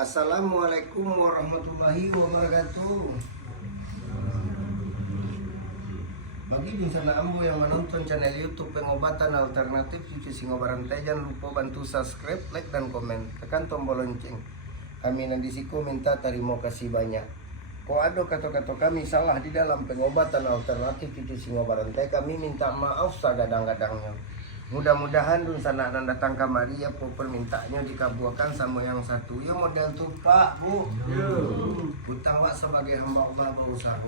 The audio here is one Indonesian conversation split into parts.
Assalamualaikum warahmatullahi wabarakatuh. Bagi bencana ambo yang menonton channel YouTube Pengobatan Alternatif Cuci Singobarantai, jangan lupa bantu subscribe, like, dan komen. Tekan tombol lonceng. Kami Nandisiko minta terima kasih banyak. Kalau ada kata-kata kami salah di dalam pengobatan alternatif cuci singobarantai, kami minta maaf sagadang-gadangnya. Mudah-mudahan dun sana nan datang kamari ya permintaannya dikabulkan sama yang satu. Ya model tuh Pak, Bu. Utang Pak sebagai hamba Allah berusaha.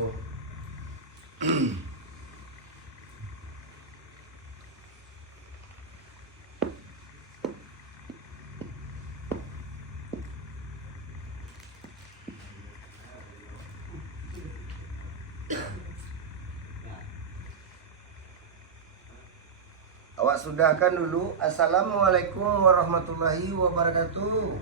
Awak sudahkan dulu. Assalamualaikum warahmatullahi wabarakatuh.